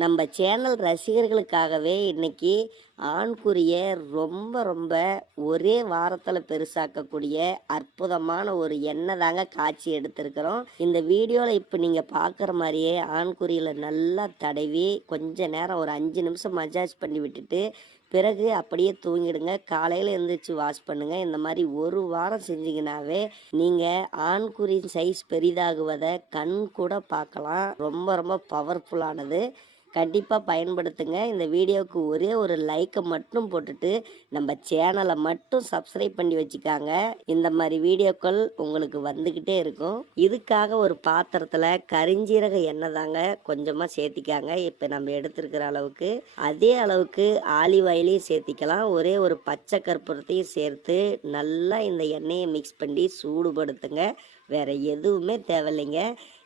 நம்ம சேனல் ரசிகர்களுக்காகவே இன்னைக்கு ஆண்குறிய ரொம்ப ரொம்ப ஒரே வாரத்தில் பெருசாக்கக்கூடிய அற்புதமான ஒரு எண்ணெய் தாங்க காட்சி எடுத்திருக்கிறோம். இந்த வீடியோவில் இப்போ நீங்கள் பார்க்குற மாதிரியே ஆண்குறியில் நல்லா தடவி கொஞ்ச நேரம் ஒரு அஞ்சு நிமிஷம் மசாஜ் பண்ணி விட்டுட்டு பிறகு அப்படியே தூங்கிடுங்க. காலையில் எழுந்திரிச்சு வாஷ் பண்ணுங்கள் இந்த மாதிரி ஒரு வாரம் செஞ்சிங்கனாவே நீங்கள் ஆண்குறி சைஸ் பெரிதாகுவதை கண் கூட பார்க்கலாம் ரொம்ப ரொம்ப பவர்ஃபுல்லானது கண்டிப்பாக பயன்படுத்துங்க. இந்த வீடியோவுக்கு ஒரே ஒரு லைக் லைக்கை மட்டும் போட்டுட்டு நம்ம சேனலை மட்டும் சப்ஸ்கிரைப் பண்ணி வச்சுக்காங்க. இந்த மாதிரி வீடியோக்கள் உங்களுக்கு வந்துக்கிட்டே இருக்கும். இதுக்காக ஒரு பாத்திரத்தில் கரிஞ்சீரக எண்ணெய் தாங்க கொஞ்சமாக சேர்த்திக்காங்க. இப்போ நம்ம எடுத்துருக்கிற அளவுக்கு அதே அளவுக்கு ஆலிவ் ஆயிலையும் சேர்த்திக்கலாம். ஒரே ஒரு பச்சை கற்பூரத்தையும் சேர்த்து நல்லா இந்த எண்ணெயை மிக்ஸ் பண்ணி சூடுபடுத்துங்க. வேறு எதுவுமே தேவையில்லைங்க.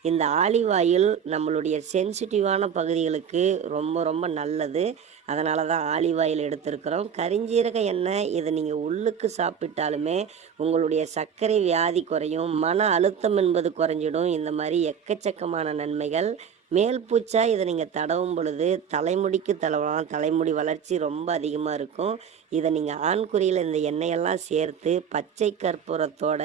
இந்த ஆலிவ் ஆயில் நம்மளுடைய சென்சிட்டிவான பகுதிகளுக்கு ரொம்ப ரொம்ப நல்லது. அதனால தான் ஆலிவ் ஆயில் எடுத்திருக்கிறோம். கரிஞ்சீரக எண்ணெய் இதை நீங்கள் உள்ளுக்கு சாப்பிட்டாலுமே உங்களுடைய சர்க்கரை வியாதி குறையும் மன அழுத்தம் என்பது குறைஞ்சிடும். இந்த மாதிரி எக்கச்சக்கமான நன்மைகள் மேல் பூச்சா இதை நீங்கள் தடவும் பொழுது தலைமுடிக்கு தடவலாம். தலைமுடி வளர்ச்சி ரொம்ப அதிகமாக இருக்கும். இதை நீங்கள் ஆண்குறியில் இந்த எண்ணெயெல்லாம் சேர்த்து பச்சை கற்பூரத்தோட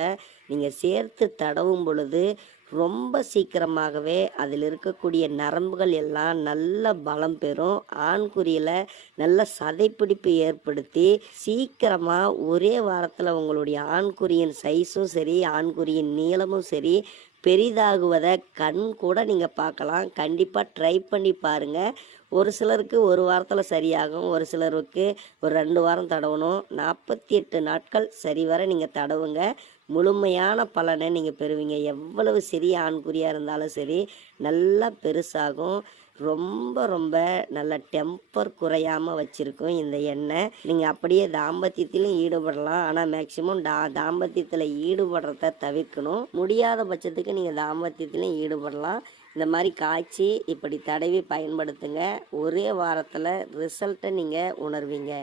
நீங்கள் சேர்த்து தடவும் பொழுது ரொம்ப சீக்கிரமாகவே அதில் இருக்கக்கூடிய நரம்புகள் எல்லாம் நல்ல பலம் பெறும். ஆண்குறியில் நல்ல சதைப்பிடிப்பு ஏற்படுத்தி சீக்கிரமாக ஒரே வாரத்தில் உங்களுடைய ஆண்குறியின் சைஸும் சரி ஆண்குறியின் நீளமும் சரி பெரிதாகுவதை கண் கூட நீங்கள் பார்க்கலாம். கண்டிப்பாக ட்ரை பண்ணி பாருங்கள் ஒரு சிலருக்கு ஒரு வாரத்தில் சரியாகும். ஒரு சிலருக்கு ஒரு ரெண்டு வாரம் தடவணும். நாற்பத்தி எட்டு நாட்கள் சரிவர நீங்கள் தடவுங்க. முழுமையான பலனை நீங்கள் பெறுவீங்க. எவ்வளவு சிறிய ஆண்குறியாக இருந்தாலும் சரி நல்லா பெருசாகும். ரொம்ப ரொம்ப நல்ல டெம்பர் குறையாமல் வச்சுருக்கும் இந்த எண்ணெய். நீங்கள் அப்படியே தாம்பத்தியத்திலும் ஈடுபடலாம். ஆனால் மேக்சிமம் டா தாம்பத்தியத்தில் ஈடுபடுறத தவிர்க்கணும். முடியாத பட்சத்துக்கு நீங்கள் தாம்பத்தியத்திலும் ஈடுபடலாம். இந்த மாதிரி காய்ச்சி இப்படி தடவி பயன்படுத்துங்க. ஒரே வாரத்தில் ரிசல்ட்டை நீங்கள் உணர்வீங்க.